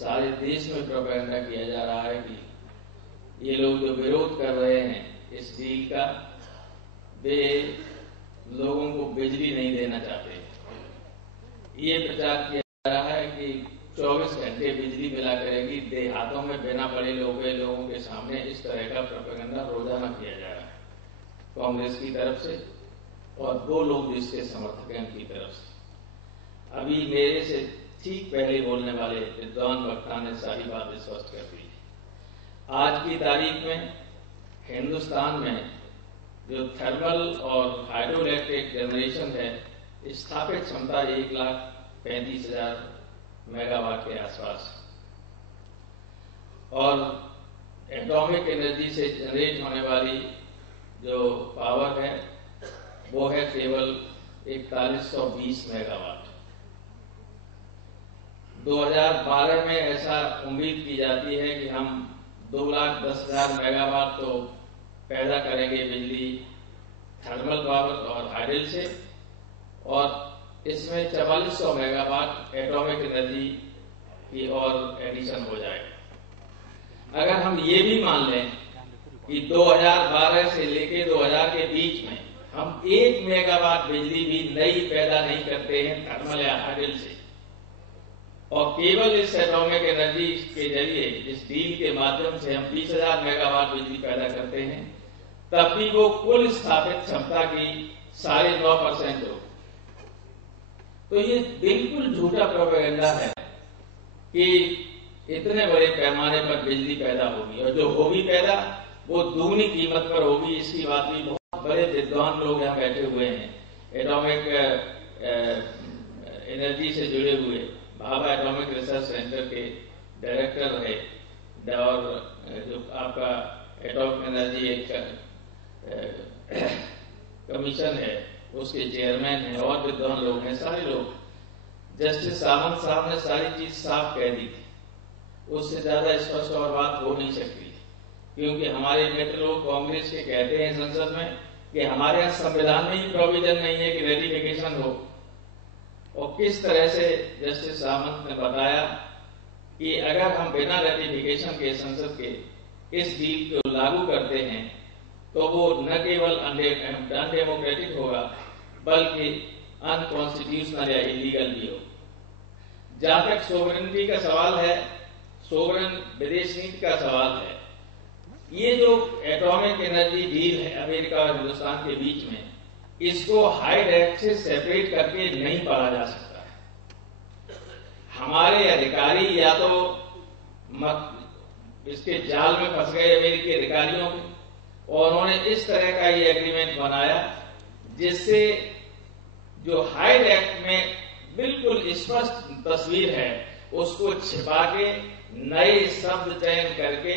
सारे देश में प्रोपेगेंडा किया जा रहा है कि ये लोग जो विरोध कर रहे हैं इस डील का, वे लोगों को बिजली नहीं देना चाहते। ये प्रचार किया जा रहा है कि 24 घंटे बिजली मिला करेगी, देहातों में बिना पढ़े लोगों के सामने इस तरह का प्रोपेगेंडा रोजाना किया जा रहा है कांग्रेस की तरफ से और वो लोग जिसके समर्थक हैं उनकी तरफ से। अभी मेरे से ठीक पहले बोलने वाले विद्वान वक्ता ने सारी बात स्पष्ट कर दी। आज की तारीख में हिंदुस्तान में जो थर्मल और हाइड्रोइलेक्ट्रिक जनरेशन है, स्थापित क्षमता 1,35,000 मेगावाट के आसपास, और एटॉमिक एनर्जी से जनरेट होने वाली जो पावर है वो है केवल 4120 मेगावाट। 2012 में ऐसा उम्मीद की जाती है कि हम 2,10,000 मेगावाट तो पैदा करेंगे बिजली थर्मल पावर और हाइडल से, और इसमें 4400 मेगावाट एटॉमिक एनर्जी की और एडिशन हो जाएगा। अगर हम ये भी मान लें कि 2012 से लेके 2000 के बीच में हम 1 मेगावाट बिजली भी नई पैदा नहीं करते हैं थर्मल या हाइडल से, और केवल इस एटॉमिक एनर्जी के जरिए इस डील के माध्यम से हम 20,000 मेगावाट बिजली पैदा करते हैं, तब भी वो कुल स्थापित क्षमता की 9.5% हो। तो ये बिल्कुल झूठा प्रोपेगेंडा है कि इतने बड़े पैमाने पर बिजली पैदा होगी, और जो होगी पैदा वो दुगनी कीमत पर होगी। इसकी बात भी बहुत बड़े विद्वान लोग यहाँ बैठे हुए हैं, एटॉमिक एनर्जी से जुड़े हुए भाभा एटॉमिक रिसर्च सेंटर के डायरेक्टर है, और जो आपका एटॉमिक एनर्जी एक कमीशन है उसके चेयरमैन है, और विद्वान लोग हैं, सारे लोग। जस्टिस सावंत साहब ने सारी चीज साफ कह दी थी, उससे ज्यादा स्पष्ट और बात हो नहीं सकती, क्योंकि हमारे मित्र लोग कांग्रेस के कहते हैं संसद में कि हमारे यहाँ संविधान में ही प्रोविजन नहीं है कि रेटिफिकेशन हो। और किस तरह से जस्टिस सावंत ने बताया कि अगर हम बिना रेटिफिकेशन के संसद के इस डील को लागू करते हैं तो वो न केवल अनडेमोक्रेटिक होगा बल्कि अनकॉन्स्टिट्यूशनल या इलीगल भी हो। जहां तक सोवरेनिटी का सवाल है, सोवरेन विदेश नीति का सवाल है, ये जो एटॉमिक एनर्जी डील है अमेरिका और हिंदुस्तान के बीच में, इसको हाइड एक्ट से सेपरेट करके नहीं पढ़ा जा सकता है। हमारे अधिकारी या तो इसके जाल में फंस गए अमेरिकी अधिकारियों के, और उन्होंने इस तरह का ये एग्रीमेंट बनाया जिससे जो हाइड एक्ट में बिल्कुल स्पष्ट तस्वीर है उसको छिपा के नए शब्द चयन करके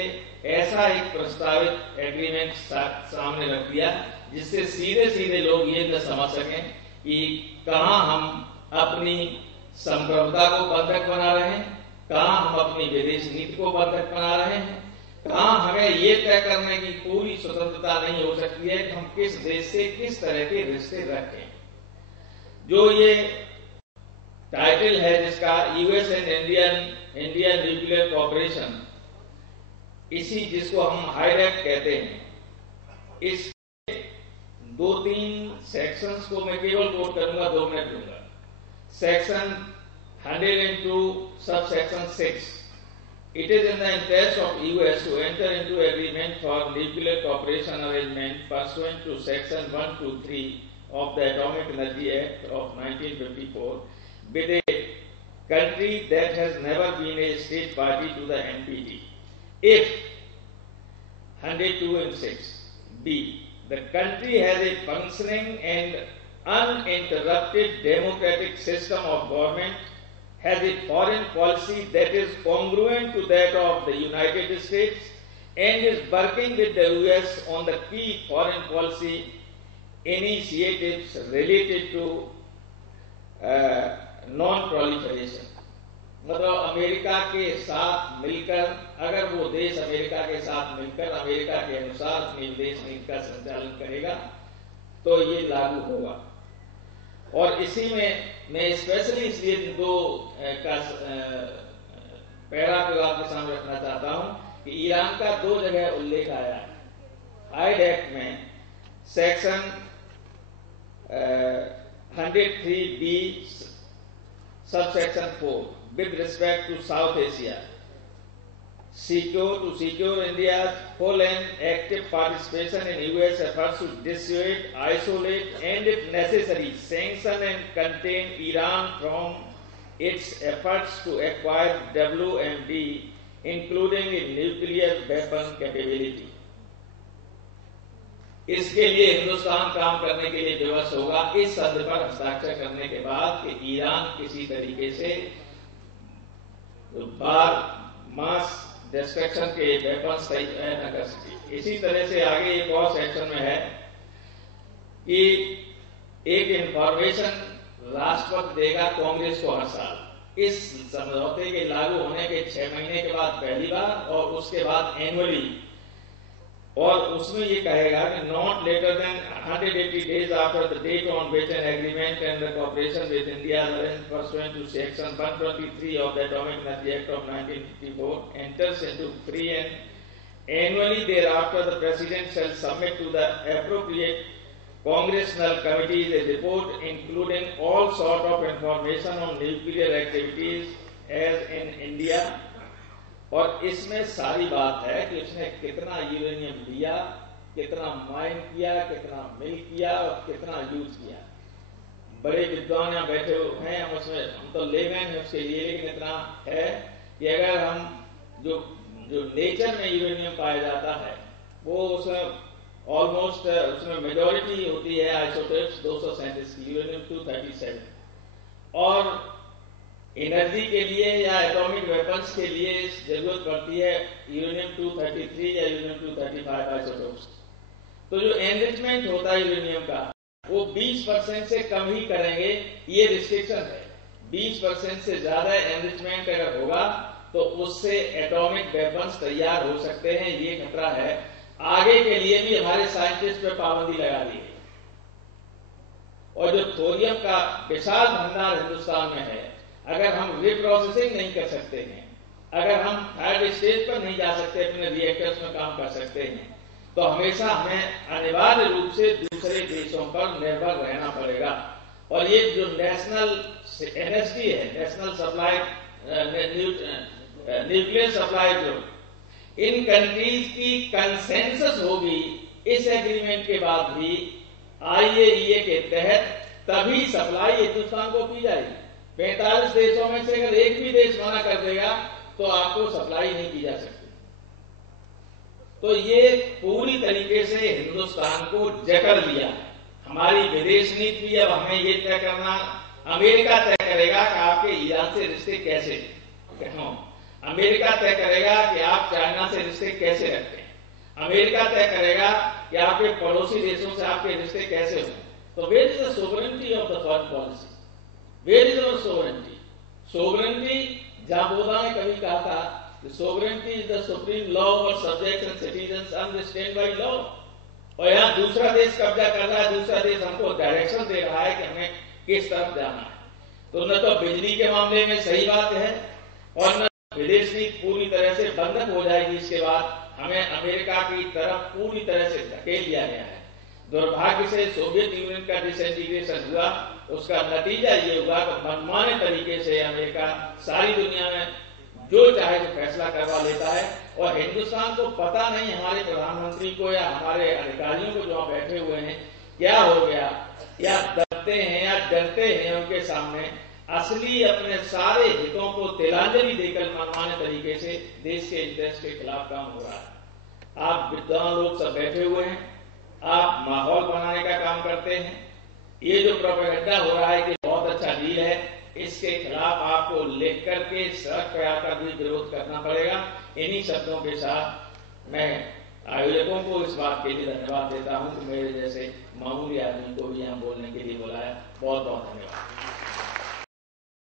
ऐसा एक प्रस्तावित एग्रीमेंट सामने रख दिया जिससे सीधे सीधे लोग ये न समझ सकें कि कहां हम अपनी संप्रभुता को बंधक बना रहे हैं, कहां हम अपनी विदेश नीति को बंधक बना रहे हैं, कहां हमें ये तय करने की पूरी स्वतंत्रता नहीं हो सकती है कि हम किस देश से किस तरह के रिश्ते रखें। जो ये टाइटल है जिसका US and Indian nuclear corporation, इसी जिसको हम हाइड एक्ट कहते हैं, इस 2-3 सेक्शंस को मैं केवल कोट करूंगा, 2 मिनट लूंगा। Section 102 sub section 6, it is in the interest of US to enter into agreement for nuclear cooperation arrangement pursuant to section 123 of the Atomic Energy Act of 1954 with a country that has never been a state party to the NPT. If 102 and 6 B, the country has a functioning and uninterrupted democratic system of government, has a foreign policy that is congruent to that of the United States, and is working with the US on the key foreign policy initiatives related to non-proliferation. मतलब America के साथ मिलकर, अगर वो देश America के साथ मिलकर अमेरिका के अनुसार अपनी विदेश नीति का संचालन करेगा तो ये लागू होगा। और इसी में मैं स्पेशली इसलिए 2 का पैराग्राफ आपके सामने रखना चाहता हूं कि ईरान का 2 जगह उल्लेख आया है हाइड एक्ट में, section 103B subsection 4 with respect to South Asia, to secure India's full and active participation in US efforts to dissuade, isolate, and if necessary, sanction and contain Iran from its efforts to acquire WMD, including a nuclear weapon capability. इसके लिए हिंदुस्तान काम करने के लिए विवश होगा इस संधि पर हस्ताक्षर करने के बाद कि ईरान किसी तरीके से मास डिस्ट्रक्शन के वेपन्स तैयार न कर सके। इसी तरह से आगे एक और सेक्शन में है कि एक इंफॉर्मेशन राष्ट्रपति देगा कांग्रेस को हर साल, इस समझौते के लागू होने के 6 महीने के बाद पहली बार और उसके बाद एनुअली, और उसमें ये कहेगा कि not later than 180 days after the date on which an agreement and the cooperation with India pursuant to section 123 of the Atomic Energy Act of 1954 enters into free, and annually thereafter the President shall submit to the appropriate congressional committees a report including all sort of information on nuclear activities as in India। और इसमें सारी बात है कि उसने कितना uranium लिया, कितना माइन किया, कितना मिल किया और कितना यूज किया। बड़े विद्वान यहाँ बैठे हुए हैं, हम तो लेमैन हैं उसके लिए, लेकिन इतना है कि अगर हम जो नेचर में यूरेनियम पाया जाता है वो उसमें ऑलमोस्ट उसमें मेजॉरिटी होती है आइसोटोप्स 237 की, यूरेनियम 237, और एनर्जी के लिए या एटॉमिक वेपन्स के लिए जरूरत पड़ती है यूरेनियम 233 या यूरेनियम 235 आइसोटोप्स। तो जो एनरिचमेंट होता है यूरेनियम का वो 20% से कम ही करेंगे, ये रिस्ट्रिक्शन है। 20% से ज्यादा एनरिचमेंट अगर होगा तो उससे एटॉमिक वेपन्स तैयार हो सकते हैं, ये खतरा है। आगे के लिए भी हमारे साइंटिस्ट पे पाबंदी लगा दी है, और जो थोरियम का विशाल भंडार हिंदुस्तान में है, अगर हम रिप्रोसेसिंग नहीं कर सकते हैं, अगर हम 3rd स्टेज पर नहीं जा सकते, अपने रिएक्टर्स में काम कर सकते हैं, तो हमेशा हमें अनिवार्य रूप से दूसरे देशों पर निर्भर रहना पड़ेगा। और ये जो नेशनल NSD है, national supply nuclear supply group, इन कंट्रीज की कंसेंसस होगी इस एग्रीमेंट के बाद भी IAEA के तहत, तभी सप्लाई हिंदुस्तान को की जाएगी। 45 देशों में से अगर एक भी देश मना कर देगा तो आपको सप्लाई नहीं की जा सकती। तो ये पूरी तरीके से हिंदुस्तान को जकड़ लिया है। हमारी विदेश नीति अब हमें ये तय करना, अमेरिका तय करेगा कि आपके ईरान से रिश्ते कैसे हों, अमेरिका तय करेगा कि आप चाइना से रिश्ते कैसे रखते हैं, अमेरिका तय करेगा कि आपके पड़ोसी देशों से आपके रिश्ते कैसे हों। तो where is the sovereignty of the foreign policy, where is our sovereignty? Sovereignty, जाबोदा ने कभी कहा था, sovereignty is the supreme law और subjects and citizens unrestrained by law. और यहाँ दूसरा देश कब्जा कर रहा है, दूसरा देश हमको डायरेक्शन दे रहा है कि हमें किस तरफ जाना है। तो न तो बिजली के मामले में सही बात है, और न विदेश नीति पूरी तरह से बंधक हो जाएगी। इसके बाद हमें अमेरिका की तरफ पूरी तरह से धकेल दिया गया है। दुर्भाग्य से सोवियत यूनियन का डिसइंटीग्रेशन हुआ, उसका नतीजा ये हुआ कि मनमाने तरीके से अमेरिका सारी दुनिया में जो चाहे तो फैसला करवा लेता है, और हिंदुस्तान को पता नहीं, हमारे प्रधानमंत्री को या हमारे अधिकारियों को जो बैठे हुए हैं क्या हो गया, या डरते हैं या डरते हैं उनके सामने। असली अपने सारे हितों को तिलांजलि देकर मनमाने तरीके से देश के इंटरेस्ट के खिलाफ काम हो रहा है। आप विद्वान लोग सब बैठे हुए हैं, आप माहौल बनाने का काम करते हैं। ये जो प्रोपेगेंडा हो रहा है कि बहुत अच्छा डील है, इसके खिलाफ आपको लिख करके सड़क पर आकर भी विरोध करना पड़ेगा। इन्हीं शब्दों के साथ मैं आयोजकों को इस बात के लिए धन्यवाद देता हूं कि मेरे जैसे मामूली आदमी को भी यहां बोलने के लिए बुलाया। बहुत बहुत धन्यवाद।